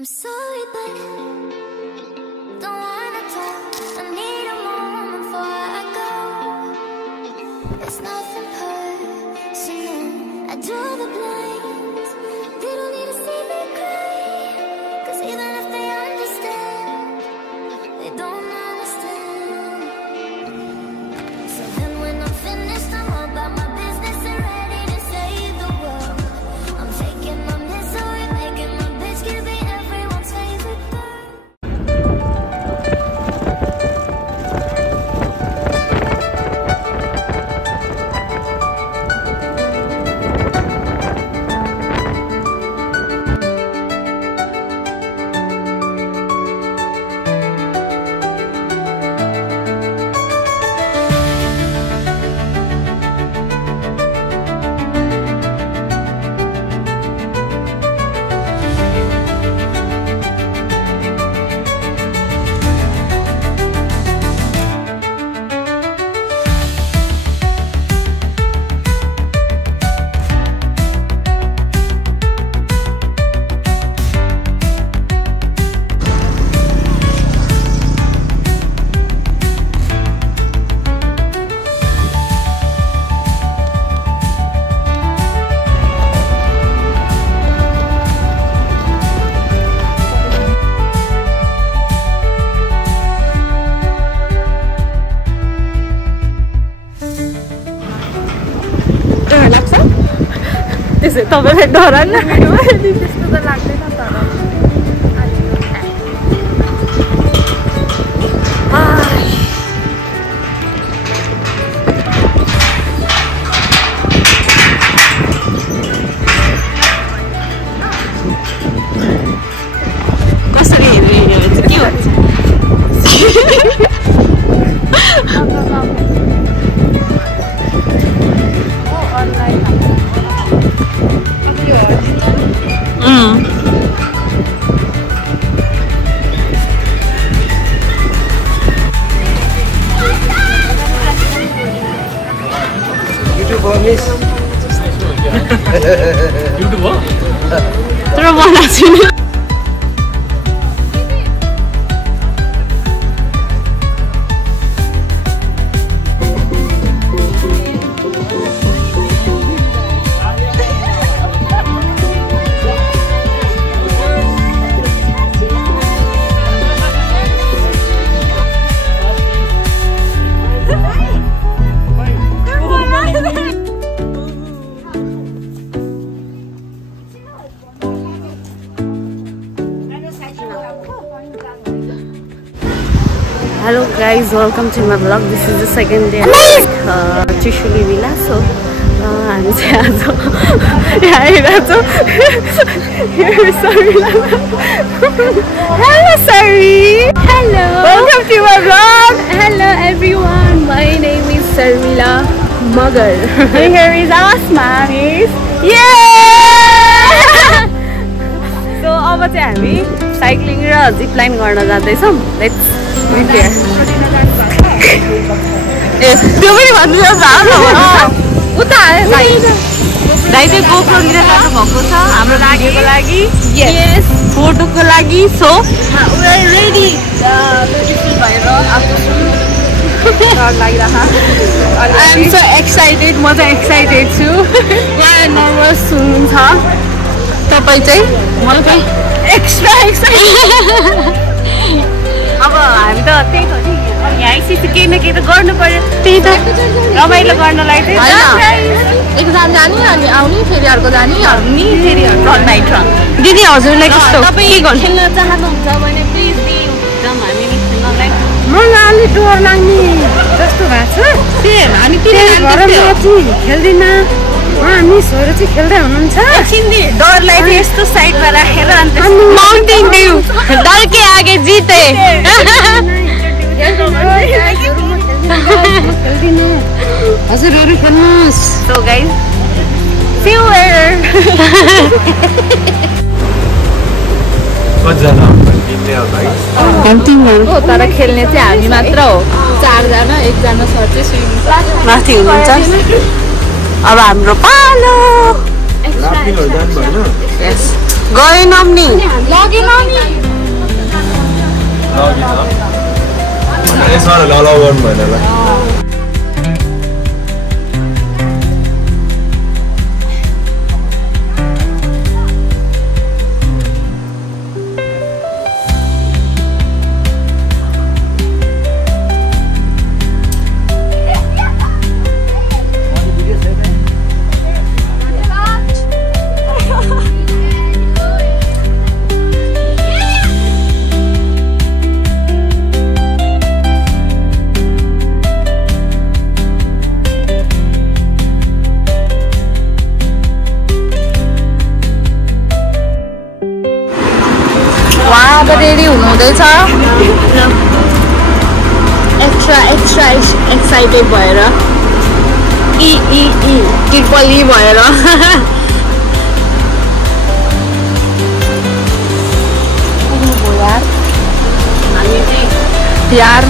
I'm sorry, but don't wanna talk. I need a moment before I go. It's nothing personal. I draw the blinds. They don't need to see me cry. 'Cause even if they understand, they don't understand. So then when I'm finished, I'm all about my business and ready to save the world. I'm taking my misery, making my bitch give me everyone's favorite girl. त्यसै तपाईलाई डरान लाग्यो भने त्यस्तो त लाग्दैन तर कसरी हेर्ने के हुन्छ तर मलाई छैन Hello guys, welcome to my vlog. This is the second day at Trishuli Villa. So I'm Here is Sarila. Hello Sari. Hello. Welcome to my vlog. Hello everyone. My name is Sarila Magar. And here is Asma. Yeah. So अब चाहिँ हामी cycling र zip line गर्न जाँदैछौँ. Let's be there. ए त्यो पनि भन्दिनुहोस् उता दाइ चाहिँ गोप्रो लिएर जानु भएको छ हाम्रो नानीको लागि फोटोको लागि. सो रेडी भएर आई एम सो एक्साइटेड. म चाहिँ एक्साइटेड छु. नर्भस हुनुहुन्छ तपाईँ चाहिँ? म चाहिँ एक्स्ट्रा एक्साइटेड. अब हामी त त्यही हो नि यहाँ आइसकेपछि केही न केही त गर्नु पर्यो. त्यही त रमाइलो गर्नलाई चाहिँ एकजना जाने अनि आउने फेरि अर्को जाने नि फेरि नाइट रन. दिदी हजुरलाई कस्तो तपाईँ के गर्नु खेल्न चाहनुहुन्छ भने प्लिज जाउँ हामी नि खेल्नलाई. मलाई अलिक डर लाग्ने जस्तो भएको छ. सेम हामी खेल्दैन. मिसहरू चाहिँ खेल्दै हुनुहुन्छ. डरलाई चाहिँ यस्तो साइडमा राखेर अन्त माउन्टेन भ्यू डर के आगे जिते. हजुरहरू खेल्नुहोस्. So guys see you later. तर खेल्ने चाहिँ हामी मात्र हो. 4 जना. एकजना सर चाहिँ स्विमिङ माथि हुनुहुन्छ. अब हाम्रो पालो गएनौँ नि. लगेनौँ नि. सरहरूले अलाउ गर्नु भएन होला रेडी हुनुहुँदैछ एक्स्ट्रा एक्साइटेड भएर टिपली भएर यार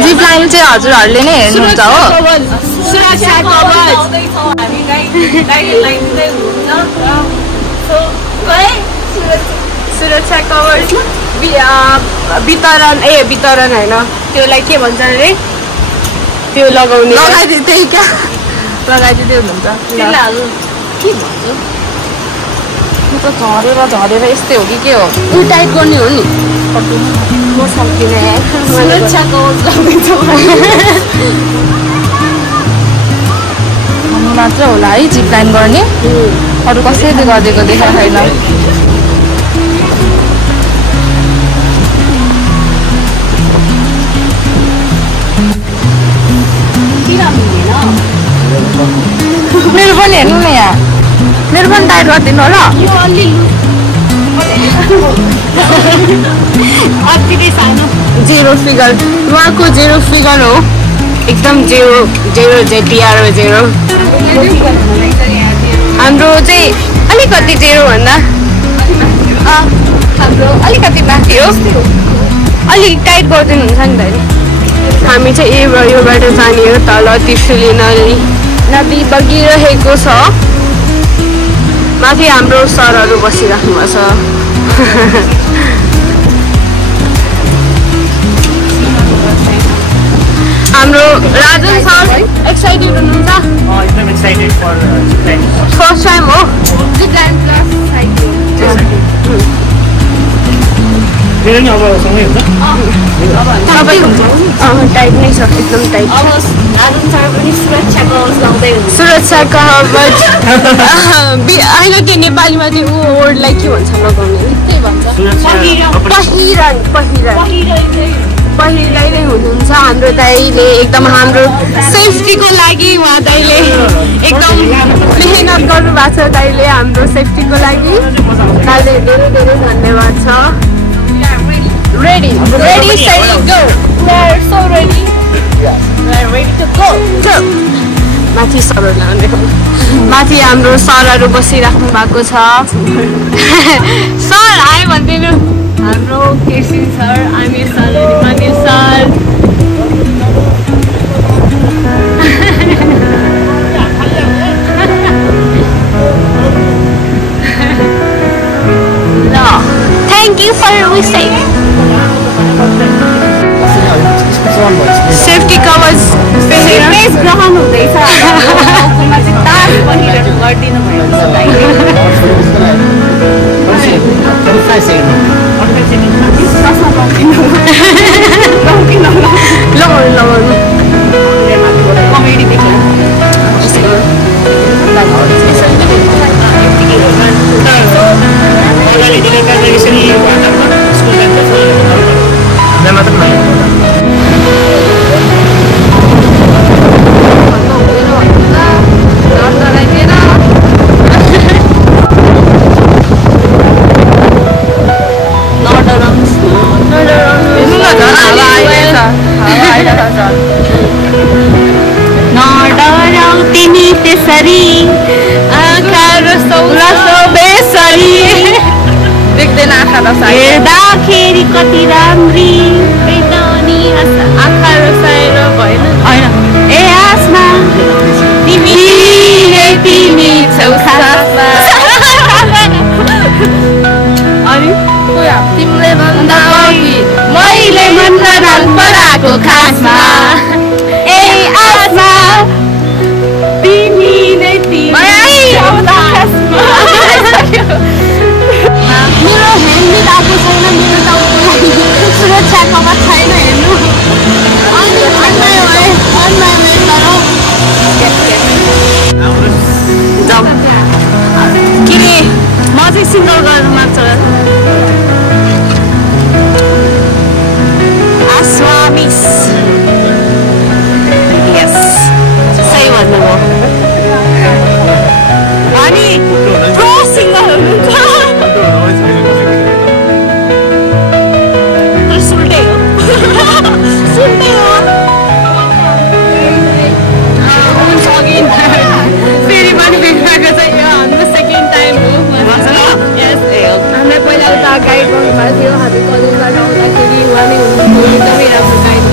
जिप लाइन चाहिँ हजुरहरूले नै हेर्नुहुन्छ हो सुरक्षा कभर वितरण वितरण होइन त्योलाई के भन्छ अरे त्यो लगाउने त्यही क्या लगाइदिँदै हुनुहुन्छ के भन्छु म त झरेर यस्तै हो कि के हो ऊ टाइट गर्ने हो नि म सक्दिनँ सुरक्षा कवच गर्दैछु हामी मात्र होला है जिप लाइन गर्ने अरू कसैले गरिदिएको देखाएको छैन मेरो पनि हेर्नु न यहाँ मेरो पनि टाइट गरिदिनु होला जेरो फिगर उहाँको जेरो फिगर हो एकदम जेरो जेटिआर जेरो हाम्रो चाहिँ अलिकति जेरो भन्दा हाम्रो अलिकति माथि हो अलिक टाइट गरिदिनुहुन्छ नि त हामी चाहिँ योबाट जाने हो तल त्रिशुली नदी बगिरहेको छ माथि हाम्रो सरहरू बसिराख्नु भएको छ हाम्रो राजन सर एक्साइटेड हुनुहुन्छ एकदम एक्साइटेड फर फर्स्ट टाइम हो जिप लाइन प्लस साइक्लिङ मेरो नि अब सँगै हुन्छ टाइट नै छ एकदम टाइट अब राजन सर पनि सुरक्षा कवच लगाउँदै हुनुहुन्छ सुरक्षा कवच होइन के नेपालीमा चाहिँ ऊ वर्डलाई के भन्छ लगाउने के भन्छ पहिरै नै हुनुहुन्छ हाम्रो दाइले एकदम हाम्रो सेफ्टीको लागि उहाँ दाइले एकदम मेहनत गर्नु भएको छ दाइले हाम्रो सेफ्टीको लागि दाइले धेरै धन्यवाद छ Ready, steady, go. We are so ready. We are ready to go. Go. माथि सरहरूले माथि हाम्रो सरहरू बसिराख्नु भएको छ सर आए भनिदिनु हाम्रो KC sir Aamir sir Anil sir ल thank you for wishing safety कवच ग्रहण हुँदैछ तार पहिरेर गरिदिनु भयो कमेडी देखियो तिमी त्यसरी आँखा बेसरी देख्दैन आँखा हेर्दाखेरि कति राम्री आँखा रसाएर भएन होइन ए आसमा तिमी तिमी छौ खासमा अनि तिमीले भन्दा मैले भन्दा धान पराको खासमा ए आसमा तिमी नै तिमी मेरो हेलमेट आएको छैन मेरो टाउको सुरक्षा कवच छैन हेर्नु किने म चाहिँ सिङ्गल गर्न माग्छ आस्वामिस यस सही भन्नुभयो अनि प्रो सिङ्गल हुनुहुन्छ सुल्टै हो सुल्टै हो फेरि पनि भेट्टाएको छ यो हाम्रो सेकेन्ड टाइम हो हामीलाई पहिला उता गाइड गर्नुभएको थियो हामी कलेजबाट आउँदाखेरि उहाँ नै हुनुहुन्थ्यो एकदमै राम्रो गाइड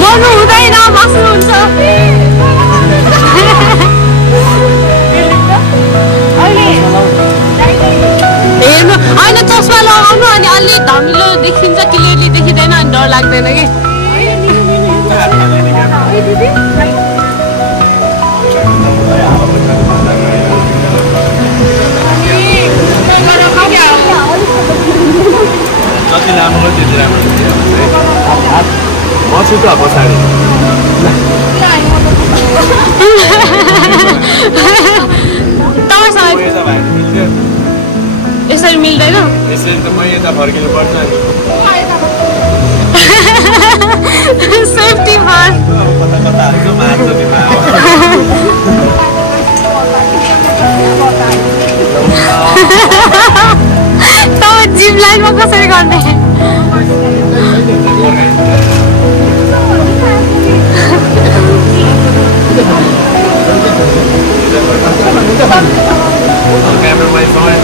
मर्नु हुँदैन बस्नुहुन्छ हेर्नु होइन चस्मा लगाउनु अनि अलि धमिलो देखिन्छ क्लियरली देखिँदैन अनि डर लाग्दैन कि जति राम्रो त्यति राम्रो बस्छु त पछाडि यसरी मिल्दैन यसरी त म यता फर्किनु पर्छ सेफ्टी फर्स्ट कता कता हाल्छु मार्छ तपाईँ जिम लाइनमा कसरी गर्ने क्यामेरामा सँगै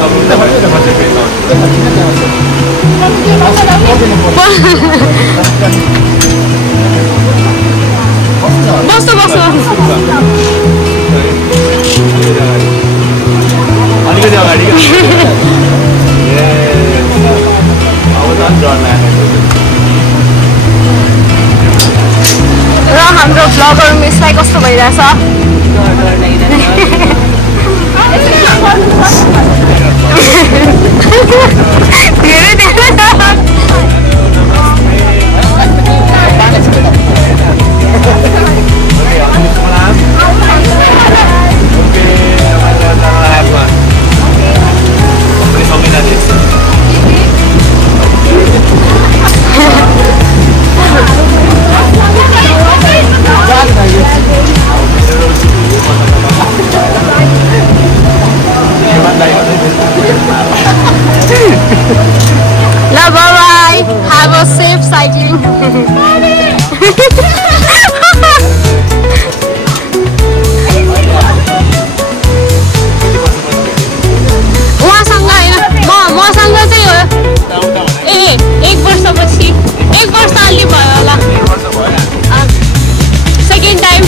बस्नु बस्नु अलिकति अगाडि र हाम्रो भ्लगर मिसलाई कस्तो भइरहेछ Bye bye. Have a safe cycling. उहाँसँग होइन मसँग चाहिँ हो ए 1 वर्षपछि 1 वर्ष अलि भयो होला second time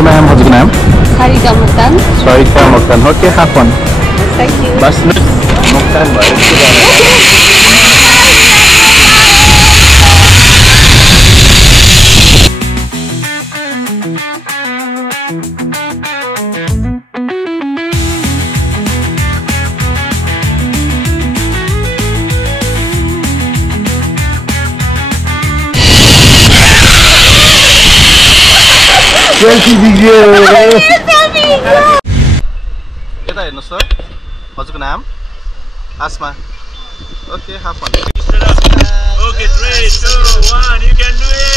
What's your name? What's your name? Sarika Muktan. Sarika Muktan. Okay, have fun. Thank you. Bas Muktan bhai. Selfie video. यता हेर्नुस् त हजुरको नाम आसमा okay have fun okay 3 2 1 you can do it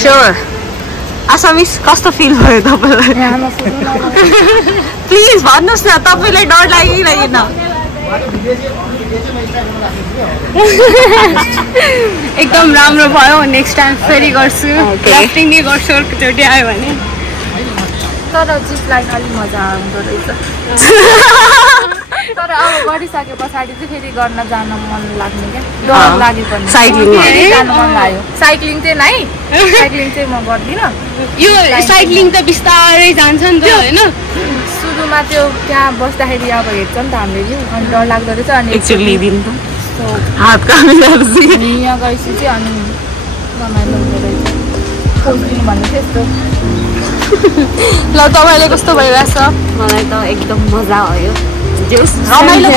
Sure. Assamese कस्तो feel भयो तपाईलाई please भन्नुस् न तपाईलाई डर लागिरहेन एकदम राम्रो भयो नेक्स्ट टाइम फेरि गर्छु राफ्टिङ नै गर्छु अर्कोचोटि आयो भने तर जिप लाइन अलि मजा आउँदो रहेछ तर अब गरिसके पछाडि चाहिँ फेरि गर्न जान मन लाग्ने क्या डर लाग्यो पनि साइक्लिङ जान मन लाग्यो साइक्लिङ चाहिँ नै साइक्लिङ चाहिँ म गर्दिनँ यो साइक्लिङ त बिस्तारै जान्छ नि त हैन सुरुमा त्यो त्यहाँ बस्दाखेरि अब हेर्छ नि त हामीले अनि डर लाग्दो रहेछ अनि एक्चुअली दिन त हात कामिरहेपछि यहाँ गएपछि चाहिँ अनि रमाइलो हुँदो रहेछ खोज्दिउँ भन्नु त्यस्तो ल तपाईलाई कस्तो भइरहेछ मलाई त एकदम मजा आयो रमाइलो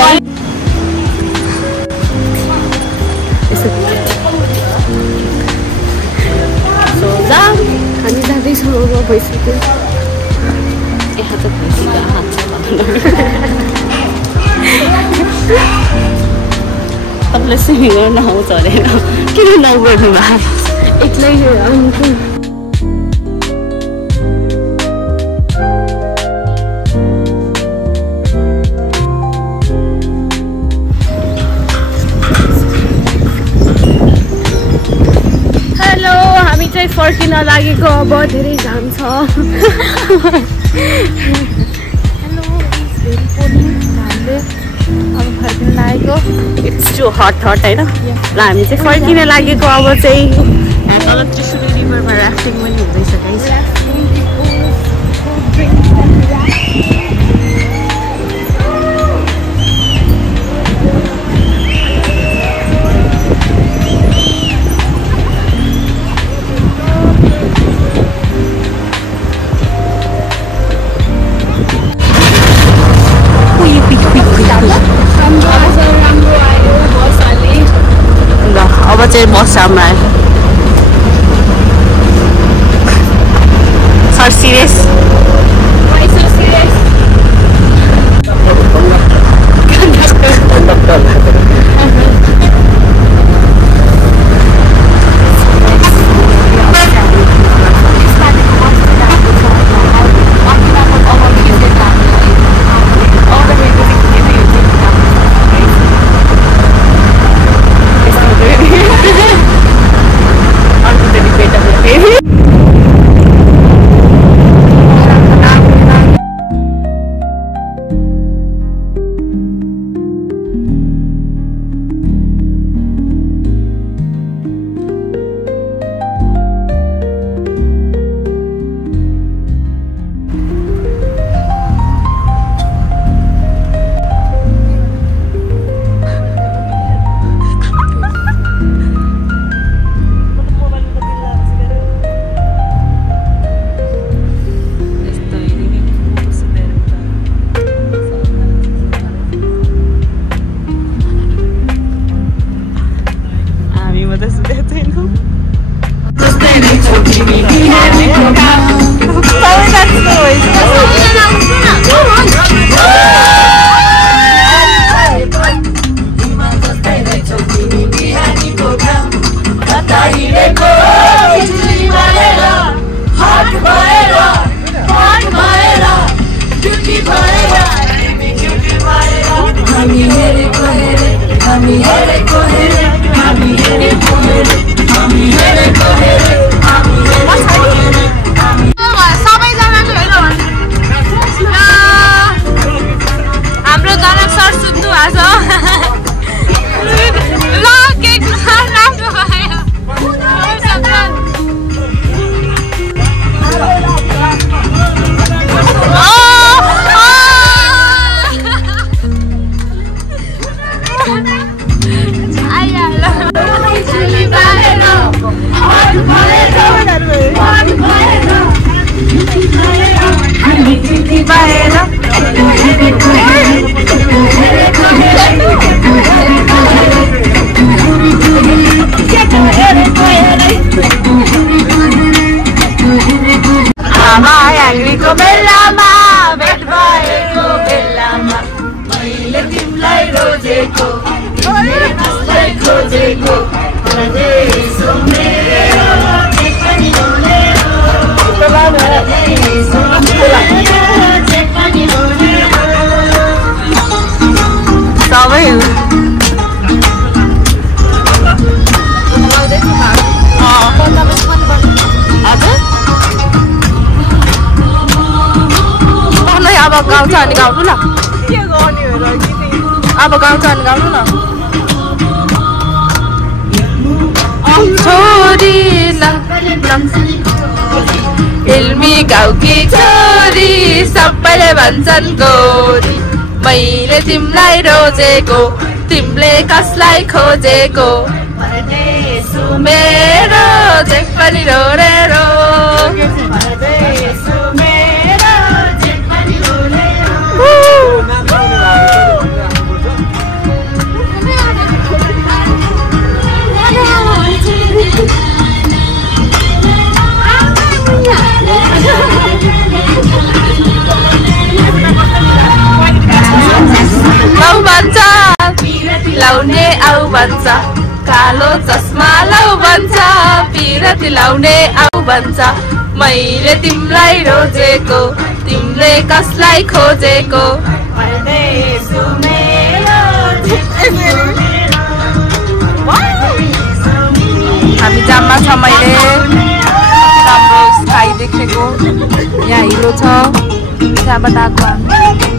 हामी जाँदैछौँ अब भइसक्यो यहाँ त भइसक्यो तपाईँलाई स्विमिङ गर्न आउँछ अरे किन नगर्नु भएको एक्लै फर्किन लागेको अब धेरै घाम छ हेलो हामीले अब फर्किन लागेको इट्स टु हट होइन ल हामी चाहिँ फर्किन लागेको अब चाहिँ यहाँ तल त्रिशुली रिभरमा राफ्टिङ पनि हुँदैछ गाइस अब चाहिँ बस राम्रो आयो सर सिरियस भएको ल केक राम्रो भयो हाँगरीको बेलामा भेट भएको बेलामा मैले तिमीलाई रोजेको कसलाई खोजेको परदेशो मेरो जे पनि बोलेरो परदेशो मेरो जे पनि बोलेरो सबै अब गाउँछ अनि गाउनु ल अब गाउँछ अनि गाउनु न छोरी इल्मी गाउँकी छोरी सबैले भन्छन् गोरी मैले तिमीलाई रोजेको तिमीले कसलाई खोजेको परदेशो मेरो जे पनि रोरेरो परदेशो मेरो जे पनि बोलेरो लौ भन्छ लाउने आउ भन्छ कालो चस्मा लौ भन्छ पिरती लाउने आउ भन्छ मैले तिमीलाई रोजेको तिमीले कसलाई खोजेको परदेशो मेरो हामी जाममा छ मैले राम्रो स्काई देखेको यहाँ हिलो छ त्यहाँबाट आएको हामी